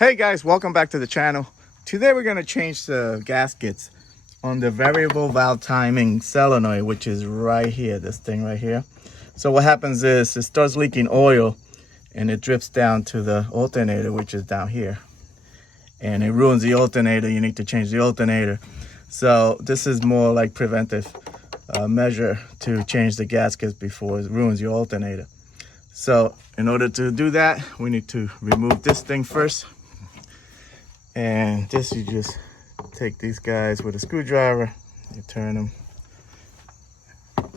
Hey guys, welcome back to the channel. Today we're going to change the gaskets on the variable valve timing solenoid, which is right here, this thing right here. So what happens is it starts leaking oil and it drips down to the alternator, which is down here. And it ruins the alternator. You need to change the alternator. So this is more like preventive measure to change the gaskets before it ruins your alternator. So in order to do that, we need to remove this thing first. And this, you just take these guys with a screwdriver, you turn them,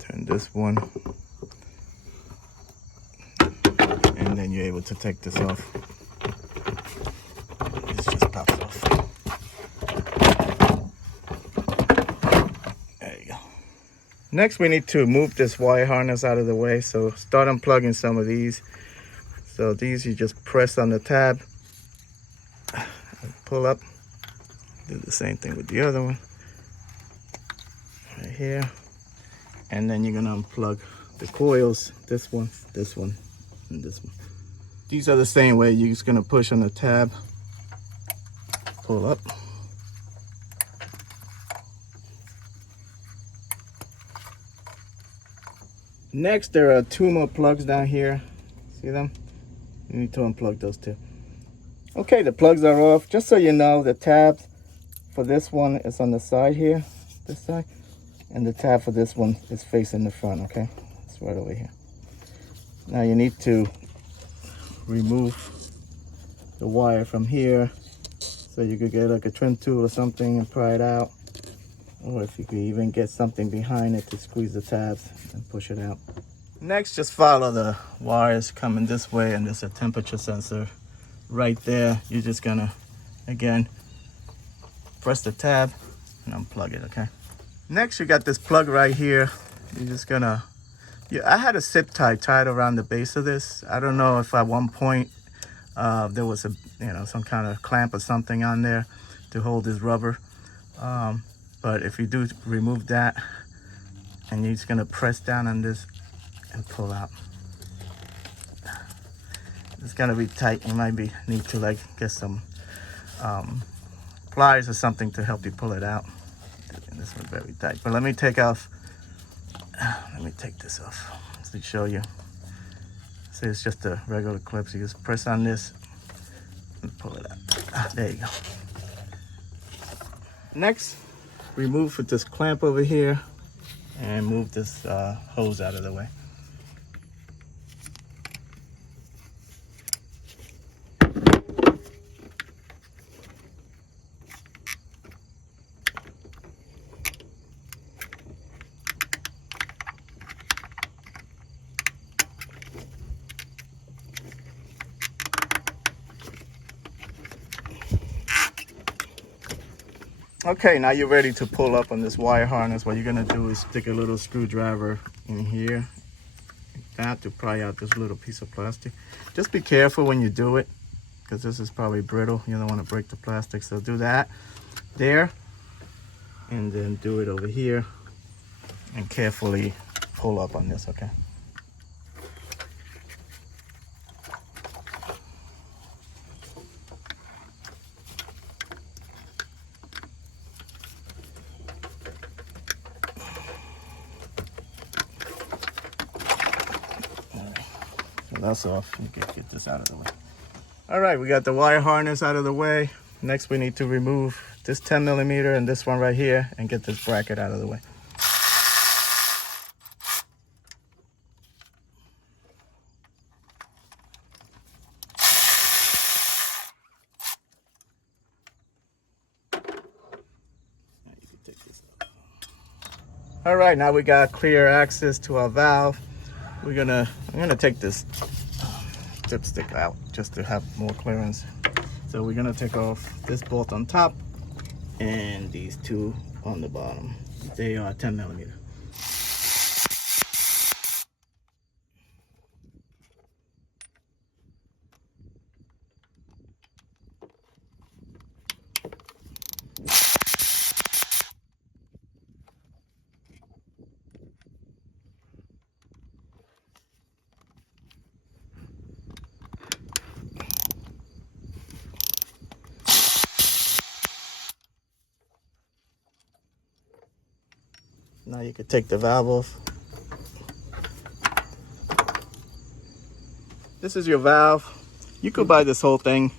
turn this one, and then you're able to take this off. This just pops off. There you go. Next, we need to move this wire harness out of the way. So start unplugging some of these. So these, you just press on the tab, pull up. Do the same thing with the other one right here, and then you're gonna unplug the coils, this one, and this one. These are the same way. You're just gonna push on the tab, pull up, next there are two more plugs down here. See them? You need to unplug those two. Okay, the plugs are off. Just so you know, the tabs for this one is on the side here, this side, and the tab for this one is facing the front. Okay, it's right over here. Now you need to remove the wire from here, so you could get like a trim tool or something and pry it out, or if you could even get something behind it to squeeze the tabs and push it out. Next, just follow the wires coming this way, and there's a temperature sensor right there. You're just gonna, again, press the tab and unplug it, okay? Next, you got this plug right here. You're just gonna, I had a zip tie tied around the base of this. I don't know if at one point there was some kind of clamp or something on there to hold this rubber. But if you do remove that, and you're just gonna press down on this and pull out. It's gonna be tight. You might need to like get some pliers or something to help you pull it out. And this one's very tight. But let me take this off to show you. See, it's just a regular clip. So you just press on this and pull it out. There you go. Next, remove with this clamp over here and move this hose out of the way. Okay, now you're ready to pull up on this wire harness. What you're gonna do is stick a little screwdriver in here, like that, to pry out this little piece of plastic. Just be careful when you do it, because this is probably brittle. You don't want to break the plastic, so do that there, and then do it over here, and carefully pull up on this, okay? That's off. You can get this out of the way. All right, we got the wire harness out of the way. Next, we need to remove this 10mm and this one right here and get this bracket out of the way. You can take this out. All right, now we got clear access to our valve. I'm gonna take this dipstick out just to have more clearance. So we're gonna take off this bolt on top and these two on the bottom. They are 10mm. Now you could take the valve off. This is your valve. You could buy this whole thing.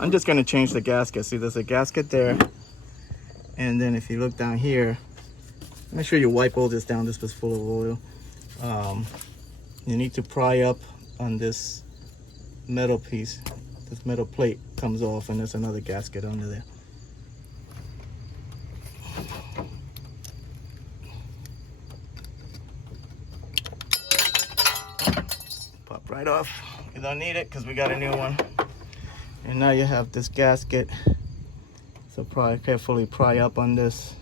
I'm just gonna change the gasket. See, there's a gasket there. And then if you look down here, make sure you wipe all this down. This was full of oil. You need to pry up on this metal piece. This metal plate comes off, and there's another gasket under there. Pop right off. You don't need it because we got a new one. And now you have this gasket. So carefully pry up on this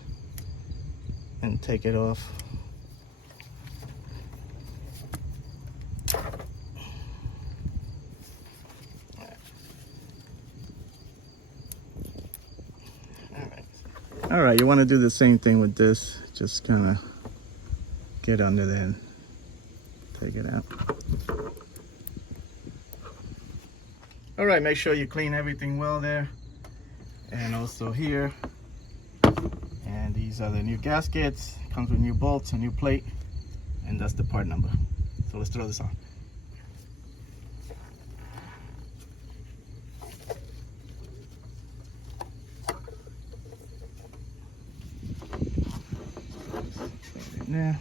and take it off. All right, you want to do the same thing with this. Just kind of get under there and take it out. All right, make sure you clean everything well there. And also here. And these are the new gaskets. Comes with new bolts, a new plate, and that's the part number. So let's throw this on. Now,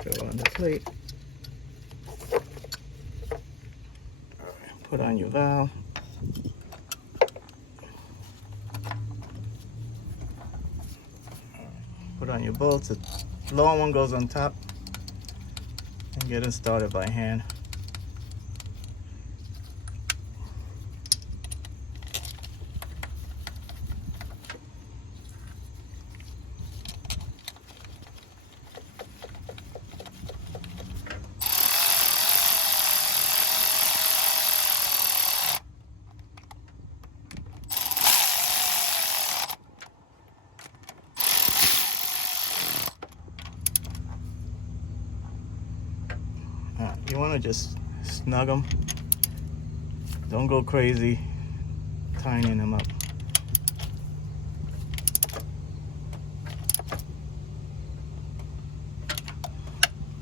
throw on the plate. Put on your valve. Put on your bolts. The long one goes on top. And get it started by hand. You want to just snug them. Don't go crazy tightening them up.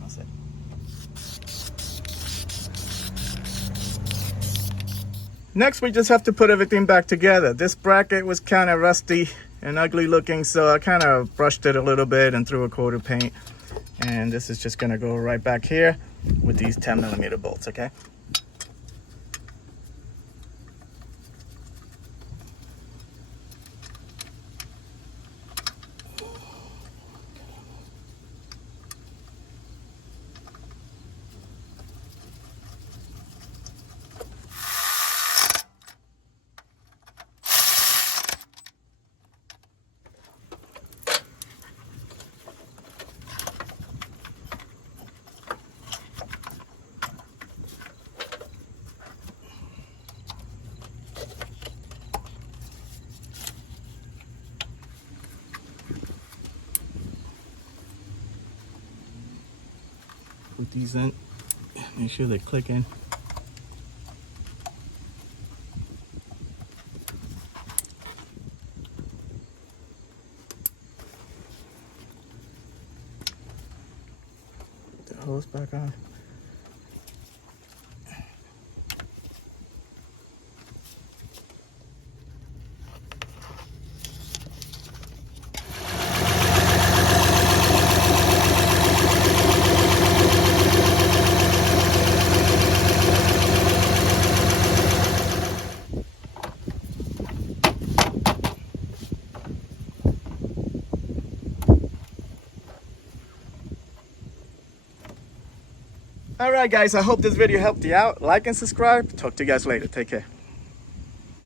That's it. Next, we just have to put everything back together. This bracket was kind of rusty and ugly looking, so I kind of brushed it a little bit and threw a coat of paint. And this is just going to go right back here with these 10mm bolts, okay? Put these in, make sure they click in. Put the hose back on. All right, guys, I hope this video helped you out. Like and subscribe. Talk to you guys later. Take care.